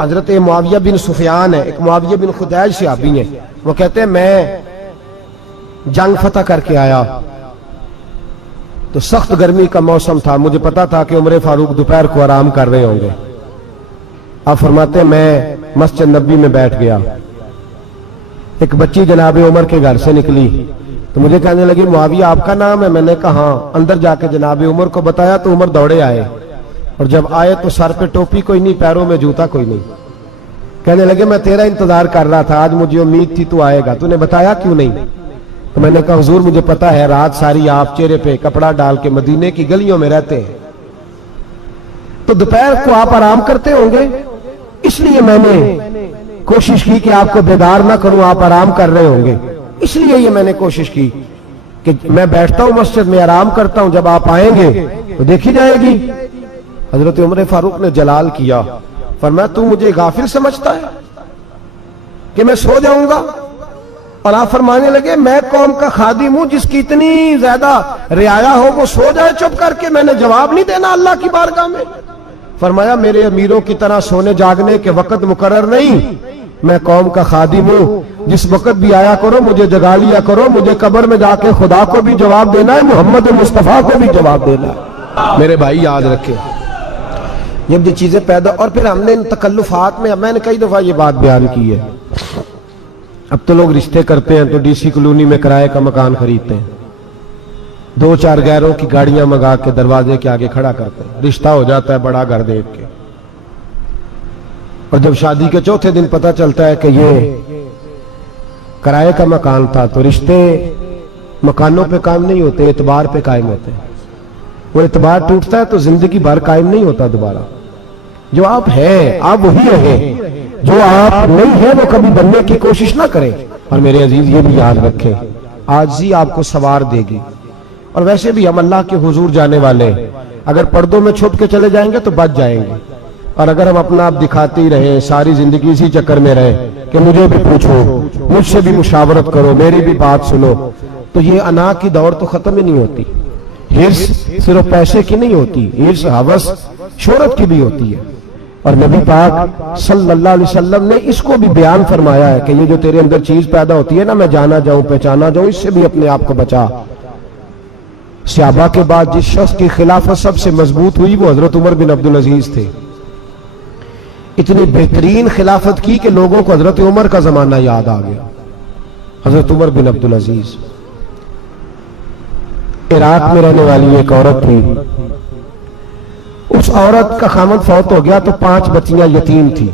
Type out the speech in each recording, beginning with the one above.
حضرت معاویہ بن سفیان ہے، ایک معاویہ بن خدیج صحابی ہیں، وہ کہتے ہیں میں جنگ فتح کر کے آیا تو سخت گرمی کا موسم تھا، مجھے پتا تھا کہ عمر فاروق دوپہر کو آرام کر رہے ہوں گے۔ آپ فرماتے ہیں میں مسجد نبی میں بیٹھ گیا، ایک بچی جناب عمر کے گھر سے نکلی تو مجھے کہنے لگی معاویہ آپ کا نام ہے؟ میں نے کہا ہاں۔ اندر جا کے جناب عمر کو بتایا تو عمر دوڑے آئے، اور جب آئے تو سر پہ ٹوپی کوئی نہیں، پیروں میں جوتا کوئی نہیں۔ کہنے لگے میں تیرا انتظار کر رہا تھا، آج مجھے امید تھی تو آئے گا، تو نے بتایا کیوں نہیں؟ تو میں نے کہا حضور مجھے پتا ہے رات ساری آپ چہرے پہ کپڑا ڈال کے مدینے کی گلیوں میں رہتے ہیں، تو دوپہر کو آپ آرام کرتے ہوں گے، اس لیے میں نے کوشش کی کہ آپ کو بیدار نہ کروں، آپ آرام کر رہے ہوں گے، اس لیے یہ میں نے کوشش کی کہ میں بیٹھتا ہوں مسجد میں آرام کرتا ہوں، جب آپ آئیں گے تو دیکھی جائے گی۔ حضرت عمر فاروق نے جلال کیا، فرمایا تو مجھے غافل سمجھتا ہے کہ میں سو جاؤں گا؟ اور آپ فرمانے لگے میں قوم کا خادم ہوں، جس کی اتنی زیادہ رعایا ہو وہ سو جائے چپ کر کے، میں نے جواب نہیں دینا اللہ کی بارگاہ میں؟ فرمایا میرے امیروں کی طرح سونے جاگنے کے وقت مقرر نہیں، میں قوم کا خادم ہوں، جس وقت بھی آیا کرو مجھے جگا لیا کرو، مجھے قبر میں جا کے خدا کو بھی جواب دینا ہے، محمد مصطفیٰ کو بھی جواب دینا ہے۔ میرے بھائی یاد رکھیں، جب یہ چیزیں پیدا، اور پھر ہم نے ان تکلفات میں نے کئی دفعہ یہ بات بیان کی ہے، اب تو لوگ رشتے کرتے ہیں تو ڈی سی کالونی میں کرائے کا مکان خریدتے ہیں، 2-4 غیروں کی گاڑیاں منگا کے دروازے کے آگے کھڑا کرتے ہیں، رشتہ ہو جاتا ہے بڑا گھر دیکھ کے، اور جب شادی کے چوتھے دن پتہ چلتا ہے کہ یہ کرائے کا مکان تھا، تو رشتے مکانوں پہ قائم نہیں ہوتے، اعتبار پہ قائم ہوتے ہیں۔ وہ اعتبار ٹوٹتا ہے تو زندگی بھر قائم نہیں ہوتا دوبارہ۔ جو آپ ہیں آپ وہی رہیں، جو آپ نہیں ہیں وہ کبھی بننے کی کوشش نہ کریں۔ اور میرے عزیز یہ بھی یاد رکھیں، عاجزی آپ کو سوار دے گی، اور ویسے بھی ہم اللہ کے حضور جانے والے، اگر پردوں میں چھپ کے چلے جائیں گے تو بچ جائیں گے، اور اگر ہم اپنا آپ دکھاتے ہی رہے ساری زندگی اسی چکر میں رہے کہ مجھے بھی پوچھو، مجھ سے بھی مشاورت کرو، میری بھی بات سنو، تو یہ انا کی دور تو ختم ہی نہیں ہوتی۔ حرص صرف پیسے کی نہیں ہوتی، حرص ہوس شہرت کی بھی ہوتی ہے، اور نبی پاک صلی اللہ علیہ وسلم نے اس کو بھی بیان فرمایا ہے کہ یہ جو تیرے اندر چیز پیدا ہوتی ہے نا، میں جانا جاؤں پہچانا جاؤں، اس سے بھی اپنے آپ کو بچا۔ صحابہ کے بعد جس شخص کی خلافت سب سے مضبوط ہوئی وہ حضرت عمر بن عبدالعزیز تھے، اتنی بہترین خلافت کی کہ لوگوں کو حضرت عمر کا زمانہ یاد آ گیا۔ حضرت عمر بن عبدالعزیز عراق میں رہنے والی ایک عورت تھی، اس عورت کا خامد فوت ہو گیا تو 5 بچیاں یتیم تھی،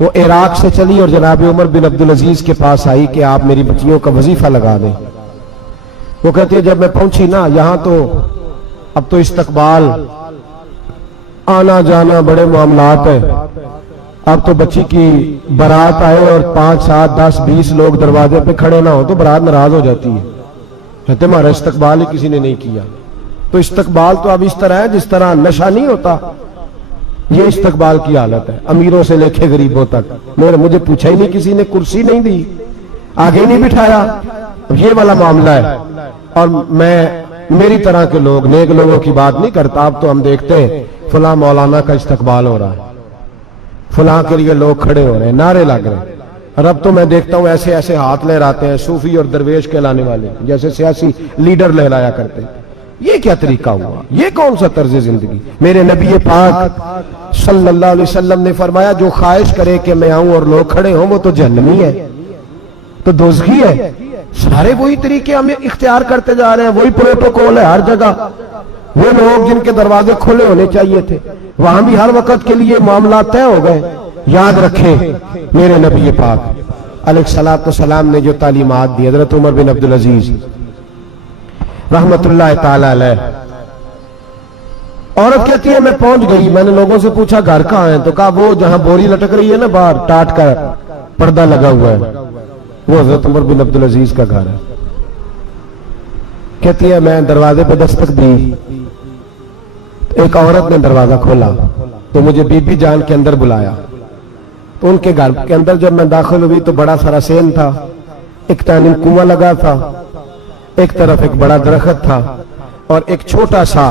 وہ عراق سے چلی اور جناب عمر بن عبدالعزیز کے پاس آئی کہ آپ میری بچیوں کا وظیفہ لگا دیں۔ وہ کہتے ہیں جب میں پہنچی نا یہاں تو اب تو استقبال، آنا جانا بڑے معاملات ہیں، اب تو بچی کی برات آئے اور 5 7 10 20 لوگ دروازے پہ کھڑے نہ ہو تو برات ناراض ہو جاتی ہے، کہتے ہمارا استقبال ہی کسی نے نہیں کیا۔ تو استقبال تو اب اس طرح ہے جس طرح نشہ نہیں ہوتا، یہ استقبال کی حالت ہے، امیروں سے لے کے غریبوں تک، مجھے پوچھا ہی نہیں کسی نے، کرسی نہیں دی، آگے نہیں بٹھایا، یہ والا معاملہ ہے۔ اور میں میری طرح کے لوگ نیک لوگوں کی بات نہیں کرتا، اب تو ہم دیکھتے ہیں فلاں مولانا کا استقبال ہو رہا ہے، فلاں کے لیے لوگ کھڑے ہو رہے ہیں، نعرے لگ رہے ہیں، اور اب تو میں دیکھتا ہوں ایسے ایسے ہاتھ لہراتے ہیں صوفی اور درویش کہلانے والے، جیسے سیاسی لیڈر لہرایا کرتے ہیں۔ یہ کیا طریقہ ہوا؟ یہ کون سا طرز زندگی؟ میرے نبی پاک صلی اللہ علیہ وسلم نے فرمایا جو خواہش کرے کہ میں آؤں اور لوگ کھڑے ہوں وہ تو جہنمی ہے، تو دوزخی ہے۔ سارے وہی طریقے ہم اختیار کرتے جا رہے ہیں، وہی پروٹوکول ہے ہر جگہ، وہ لوگ جن کے دروازے کھلے ہونے چاہیے تھے وہاں بھی ہر وقت کے لیے معاملات طے ہو گئے۔ یاد رکھیں میرے نبی پاک علیہ الصلوۃ والسلام نے جو تعلیمات دی، حضرت عمر بن عبدالعزیز رحمت اللہ تعالی علیہ، عورت کہتی ہے میں پہنچ گئی، میں نے لوگوں سے پوچھا گھر کہاں ہے، تو کہا وہ جہاں بوری لٹک رہی ہے نا باہر ٹاٹ کا پردہ لگا ہوا ہے وہ حضرت عمر بن عبدالعزیز کا گھر ہے۔ کہتی ہے میں دروازے پہ دستک دی، ایک عورت نے دروازہ کھولا تو مجھے بی بی جان کے اندر بلایا، تو ان کے گھر کے اندر جب میں داخل ہوئی تو بڑا سارا سین تھا، ایک جانب کنواں لگا تھا، ایک طرف ایک بڑا درخت تھا، اور ایک چھوٹا سا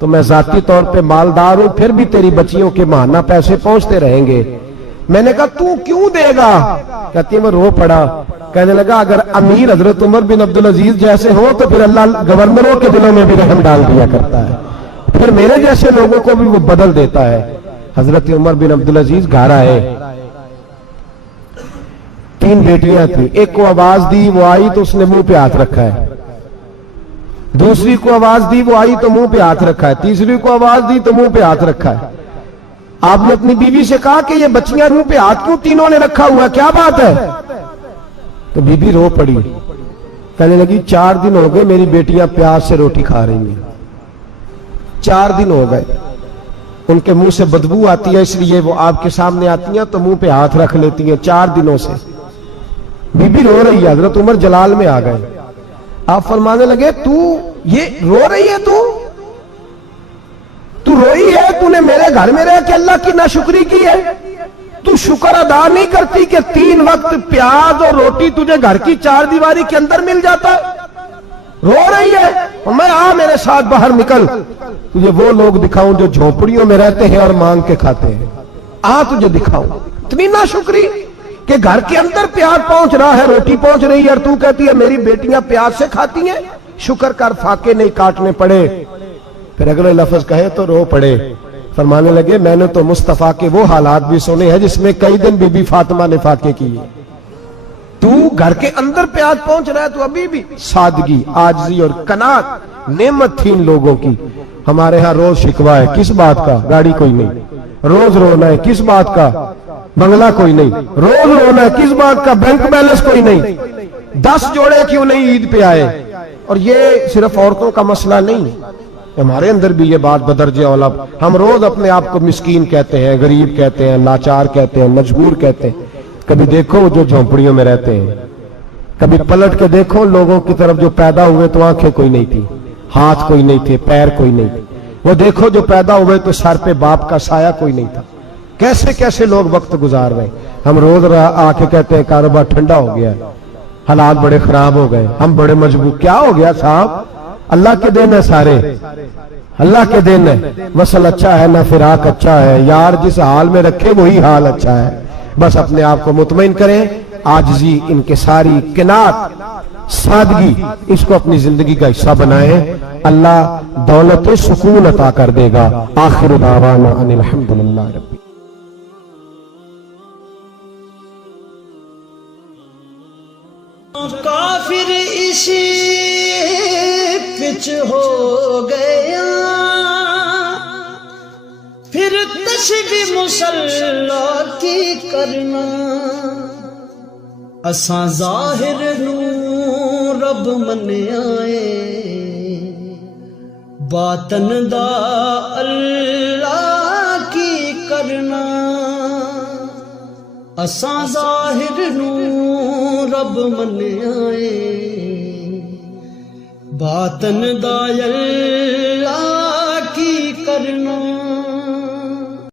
تو میں ذاتی طور پہ مالدار ہوں، پھر بھی تیری بچیوں کے ماہانہ پیسے پہنچتے رہیں گے۔ میں نے کہا تو کیوں دے گا؟ کہتی ہے میں رو پڑا، کہنے لگا اگر امیر حضرت عمر بن عبدالعزیز جیسے ہو تو پھر اللہ گورنروں کے دلوں میں بھی رحم ڈال دیا کرتا ہے، پھر میرے جیسے لوگوں کو بھی وہ بدل دیتا ہے۔ حضرت عمر بن عبدالعزیز گھر آئے، 3 بیٹیاں تھیں، ایک کو آواز دی وہ آئی تو اس نے منہ پہ ہاتھ رکھا ہے، دوسری کو آواز دی وہ آئی تو منہ پہ ہاتھ رکھا ہے، تیسری کو آواز دی تو منہ پہ ہاتھ رکھا ہے۔ آپ نے اپنی بیوی سے کہا کہ یہ بچیاں منہ پہ ہاتھ کیوں تینوں نے رکھا ہوا ہے، کیا بات ہے؟ تو بی بی رو پڑی، کہنے لگی 4 دن ہو گئے میری بیٹیاں پیاس سے روٹی کھا رہی ہیں، 4 دن ہو گئے، ان کے منہ سے بدبو آتی ہے، اس لیے وہ آپ کے سامنے آتی ہیں تو منہ پہ ہاتھ رکھ لیتی ہیں 4 دنوں سے۔ بی بی رو رہی ہے، حضرت عمر جلال میں آ گئے، آپ فرمانے لگے تو یہ رو رہی ہے، تو روئی ہے، تو نے میرے گھر میں رہ کے اللہ کی ناشکری کی ہے، تو شکر ادا نہیں کرتی کہ 3 وقت پیاز اور روٹی تجھے گھر کی 4 دیواری کے اندر مل جاتا ہے؟ رو رہی ہے، اور میں میرے ساتھ باہر نکل، تجھے وہ لوگ دکھاؤں جو جھونپڑیوں میں رہتے ہیں اور مانگ کے کھاتے ہیں، تجھے دکھاؤں۔ اتنی ناشکری کہ گھر کے اندر پیاز پہنچ رہا ہے، روٹی پہنچ رہی ہے، اور تو کہتی ہے میری بیٹیاں پیاز سے کھاتی ہیں، شکر کر فاقے نہیں کاٹنے پڑے۔ پھر اگلے لفظ کہے تو رو پڑے، فرمانے لگے میں نے تو مصطفیٰ کے وہ حالات بھی سنے ہیں جس میں کئی دن بی بی فاطمہ نے فاقے کیے، تو گھر کے اندر پیاز پہنچ رہا ہے، تو ابھی بھی سادگی، عاجزی اور قناعت نعمت تھی ان لوگوں کی۔ ہمارے ہاں روز شکوا ہے، کس بات کا؟ گاڑی کوئی نہیں، روز رونا ہے، کس بات کا؟ بنگلہ کوئی نہیں، روز رونا ہے، کس بات کا؟ بینک بیلنس کوئی نہیں، 10 جوڑے کیوں نہیں عید پہ آئے؟ اور یہ صرف عورتوں کا مسئلہ نہیں، ہمارے اندر بھی یہ بات بدرجہ اولا، ہم روز اپنے آپ کو مسکین کہتے ہیں، غریب کہتے ہیں، لاچار کہتے ہیں، مجبور کہتے ہیں۔ کبھی دیکھو جو جھونپڑیوں میں رہتے ہیں، کبھی پلٹ کے دیکھو لوگوں کی طرف جو پیدا ہوئے تو آنکھیں کوئی نہیں تھی، ہاتھ کوئی نہیں تھے، پیر کوئی نہیں تھے، وہ دیکھو جو پیدا ہوئے تو سر پہ باپ کا سایہ کوئی نہیں تھا، کیسے کیسے لوگ وقت گزار رہے ہیں۔ ہم روز آ کے کہتے ہیں کاروبار ٹھنڈا ہو گیا، حالات بڑے خراب ہو گئے، ہم بڑے مجبور، کیا ہو گیا صاحب؟ اللہ کے دن ہے، سارے اللہ کے دن ہے، وصل اچھا ہے نہ فراق اچھا ہے، یار جس حال میں رکھے وہی حال اچھا ہے۔ بس اپنے آپ کو مطمئن کریں، عاجزی، انکساری، قناعت، سادگی، اس کو اپنی زندگی کا حصہ بنائیں، اللہ دولت و سکون عطا کر دے گا۔ آخر دعوانا ان الحمدللہ رب کافر اسی پچ ہو گیا، پھر تسبیح مصلا کی کرنا، اساں ظاہر نو رب منیائے، باطن دا اللہ کی کرنا، اساں ظاہر نو رب منیائے، باطن دا اللہ کی کرنا۔